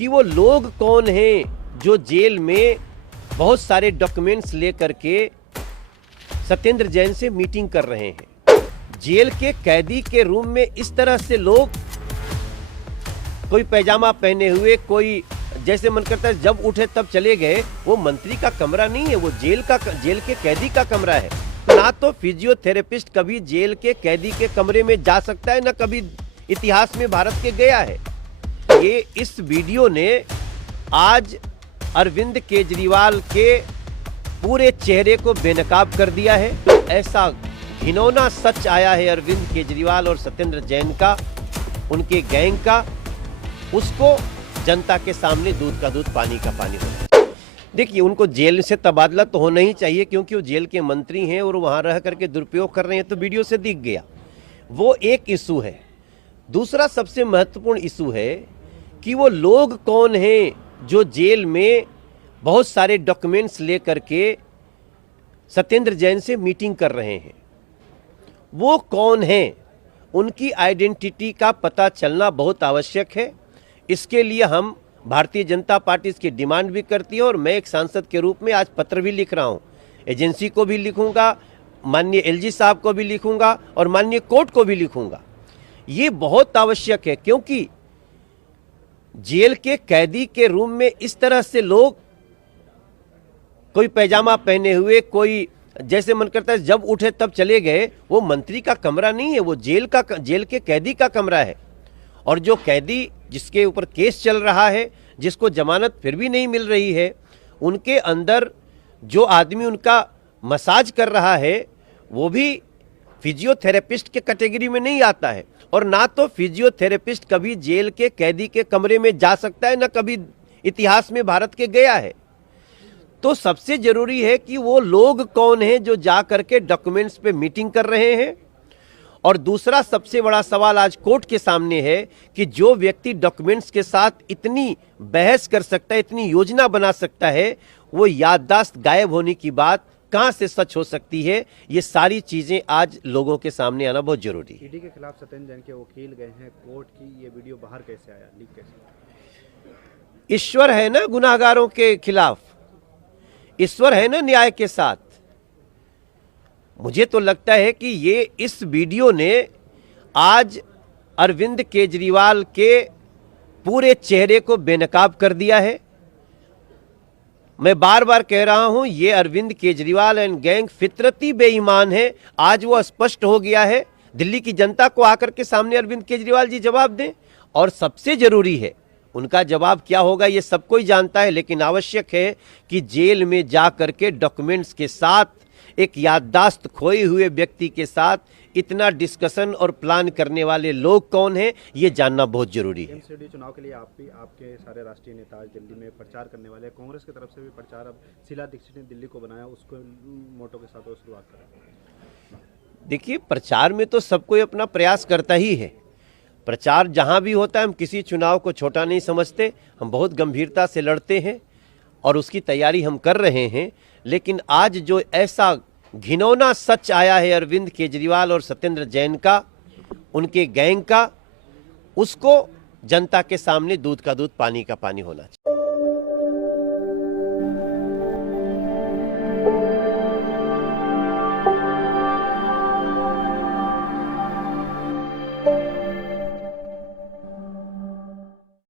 कि वो लोग कौन हैं जो जेल में बहुत सारे डॉक्यूमेंट्स लेकर के सत्येंद्र जैन से मीटिंग कर रहे हैं। जेल के कैदी के रूम में इस तरह से लोग, कोई पैजामा पहने हुए, कोई जैसे मन करता है जब उठे तब चले गए। वो मंत्री का कमरा नहीं है, वो जेल के कैदी का कमरा है। ना तो फिजियोथेरेपिस्ट कभी जेल के कैदी के कमरे में जा सकता है, ना कभी इतिहास में भारत के गया है। ये इस वीडियो ने आज अरविंद केजरीवाल के पूरे चेहरे को बेनकाब कर दिया है। तो ऐसा घिनौना सच आया है अरविंद केजरीवाल और सत्येंद्र जैन का, उनके गैंग का, उसको जनता के सामने दूध का दूध पानी का पानी होना। देखिए, उनको जेल से तबादला तो होना ही चाहिए, क्योंकि वो जेल के मंत्री हैं और वहां रह करके दुरुपयोग कर रहे हैं, तो वीडियो से दिख गया। वो एक इशू है। दूसरा सबसे महत्वपूर्ण इशू है कि वो लोग कौन हैं जो जेल में बहुत सारे डॉक्यूमेंट्स लेकर के सत्येंद्र जैन से मीटिंग कर रहे हैं। वो कौन हैं, उनकी आइडेंटिटी का पता चलना बहुत आवश्यक है। इसके लिए हम भारतीय जनता पार्टी इसकी डिमांड भी करती है और मैं एक सांसद के रूप में आज पत्र भी लिख रहा हूं। एजेंसी को भी लिखूंगा, माननीय एलजी साहब को भी लिखूंगा और माननीय कोर्ट को भी लिखूंगा। ये बहुत आवश्यक है, क्योंकि जेल के कैदी के रूम में इस तरह से लोग, कोई पैजामा पहने हुए, कोई जैसे मन करता है जब उठे तब चले गए। वो मंत्री का कमरा नहीं है, वो जेल के कैदी का कमरा है। और जो कैदी जिसके ऊपर केस चल रहा है, जिसको जमानत फिर भी नहीं मिल रही है, उनके अंदर जो आदमी उनका मसाज कर रहा है वो भी फिजियोथेरेपिस्ट के कैटेगरी में नहीं आता है। और ना तो फिजियोथेरेपिस्ट कभी जेल के कैदी के कमरे में जा सकता है, ना कभी इतिहास में भारत के गया है। तो सबसे जरूरी है कि वो लोग कौन हैं जो जा करके डॉक्यूमेंट्स पे मीटिंग कर रहे हैं। और दूसरा सबसे बड़ा सवाल आज कोर्ट के सामने है कि जो व्यक्ति डॉक्यूमेंट्स के साथ इतनी बहस कर सकता है, इतनी योजना बना सकता है, वो याददाश्त गायब होने की बात कहां से सच हो सकती है। ये सारी चीजें आज लोगों के सामने आना बहुत जरूरी है। ईडी के खिलाफ सत्येंद्र जैन के वकील गए हैं कोर्ट की, ये वीडियो बाहर कैसे आया, लीक कैसे? ईश्वर है ना गुनाहगारों के खिलाफ, ईश्वर है ना न्याय के साथ। मुझे तो लगता है कि ये इस वीडियो ने आज अरविंद केजरीवाल के पूरे चेहरे को बेनकाब कर दिया है। मैं बार बार कह रहा हूं, ये अरविंद केजरीवाल एंड गैंग फितरती बेईमान है। आज वो स्पष्ट हो गया है। दिल्ली की जनता को आकर के सामने अरविंद केजरीवाल जी जवाब दें। और सबसे जरूरी है, उनका जवाब क्या होगा ये सब कोई जानता है, लेकिन आवश्यक है कि जेल में जा करके डॉक्यूमेंट्स के साथ एक याददाश्त खोए हुए व्यक्ति के साथ इतना डिस्कशन और प्लान करने वाले लोग कौन हैं, ये जानना बहुत जरूरी है। एमसीडी चुनाव के लिए आप भी, आपके सारे राष्ट्रीय नेता आज दिल्ली में प्रचार करने वाले हैं। कांग्रेस की तरफ से भी प्रचार, अब शीला दीक्षित ने दिल्ली को बनाया, उसको मोटो के साथ वो शुरुआत करें। देखिए, प्रचार में तो सब कोई अपना प्रयास करता ही है। प्रचार जहां भी होता है, हम किसी चुनाव को छोटा नहीं समझते, हम बहुत गंभीरता से लड़ते हैं और उसकी तैयारी हम कर रहे हैं। लेकिन आज जो ऐसा घिनौना सच आया है अरविंद केजरीवाल और सत्येंद्र जैन का, उनके गैंग का, उसको जनता के सामने दूध का दूध पानी का पानी होना चाहिए।